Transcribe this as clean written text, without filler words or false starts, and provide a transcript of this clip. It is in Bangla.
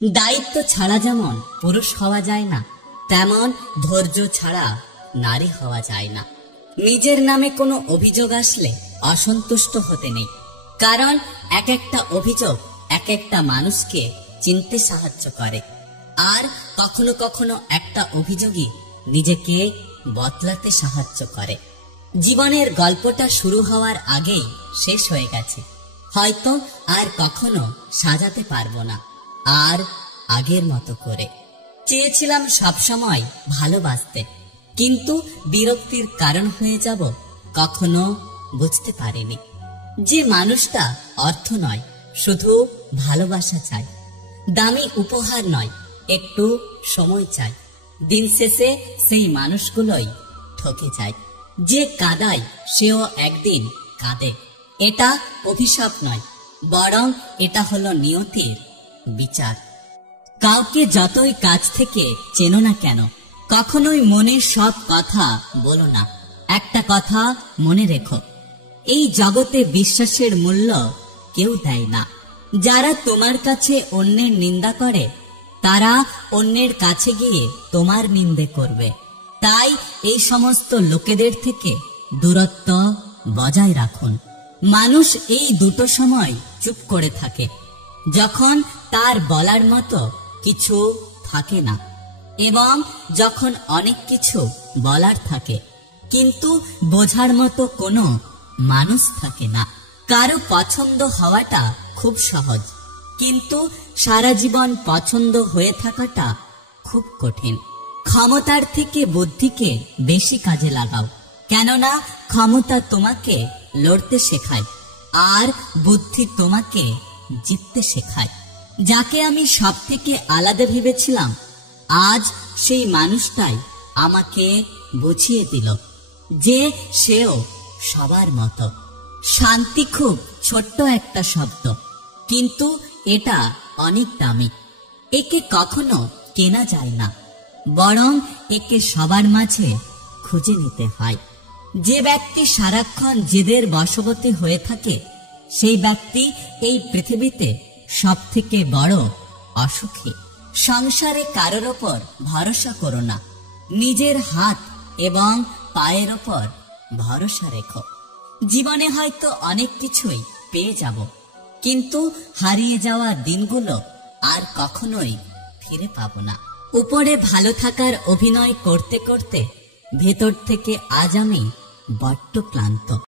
দায়িত্ব ছাড়া যেমন পুরুষ হওয়া যায় না, তেমন ধৈর্য ছাড়া নারী হওয়া যায় না। নিজের নামে কোনো অভিযোগ আসলে অসন্তুষ্ট হতে নেই, কারণ এক একটা অভিযোগ এক একটা মানুষকে চিনতে সাহায্য করে। আর কখনো কখনো একটা অভিযোগই নিজেকে বদলাতে সাহায্য করে। জীবনের গল্পটা শুরু হওয়ার আগেই শেষ হয়ে গেছে, হয়তো আর কখনো সাজাতে পারবো না আর আগের মতো করে। চেয়েছিলাম সবসময় ভালোবাসতে, কিন্তু বিরক্তির কারণ হয়ে যাব কখনো বুঝতে পারিনি যে মানুষটা অর্থ নয়, শুধু ভালোবাসা চাই। দামি উপহার নয়, একটু সময় চাই। দিন শেষে সেই মানুষগুলোই ঠকে যায়। যে কাঁদায় সেও একদিন কাঁদে। এটা অভিশাপ নয়, বরং এটা হলো নিয়তির বিচার। কাউকে যতই কাছ থেকে চেনো না কেন, কখনোই মনের সব কথা বলো না। একটা কথা মনে রেখো, এই জগতে বিশ্বাসের মূল্য কেউ দেয় না। যারা তোমার কাছে অন্যের নিন্দা করে, তারা অন্যের কাছে গিয়ে তোমার নিন্দে করবে। তাই এই সমস্ত লোকেদের থেকে দূরত্ব বজায় রাখুন। মানুষ এই দুটো সময় চুপ করে থাকে, যখন তার বলার মতো কিছু থাকে না, এবং যখন অনেক কিছু বলার থাকে কিন্তু বোঝার মতো কোনো মানুষ থাকে না। কারো পছন্দ হওয়াটা খুব সহজ, কিন্তু সারা জীবন পছন্দ হয়ে থাকাটা খুব কঠিন। ক্ষমতার থেকে বুদ্ধিকে বেশি কাজে লাগাও, কেননা ক্ষমতা তোমাকে লড়তে শেখায় আর বুদ্ধি তোমাকে জিততে শেখায়। যাকে আমি সব থেকে আলাদা ভেবেছিলাম, আজ সেই মানুষটাই আমাকে বুঝিয়ে দিল যে সেও সবার মতো। শান্তি খুব ছোট্ট একটা শব্দ, কিন্তু এটা অনেক দামি। একে কখনো কেনা যায় না, বরং একে সবার মাঝে খুঁজে নিতে হয়। যে ব্যক্তি সারাক্ষণ জেদের বশবর্তী হয়ে থাকে, সেই ব্যক্তি এই পৃথিবীতে সব থেকে বড় অসুখী। সংসারে কারোর ওপর ভরসা করো না, নিজের হাত এবং পায়ের ওপর ভরসা রেখো। জীবনে হয়তো অনেক কিছুই পেয়ে যাব, কিন্তু হারিয়ে যাওয়া দিনগুলো আর কখনোই ফিরে পাবো না। উপরে ভালো থাকার অভিনয় করতে করতে ভেতর থেকে আজ আমি বড্ড ক্লান্ত।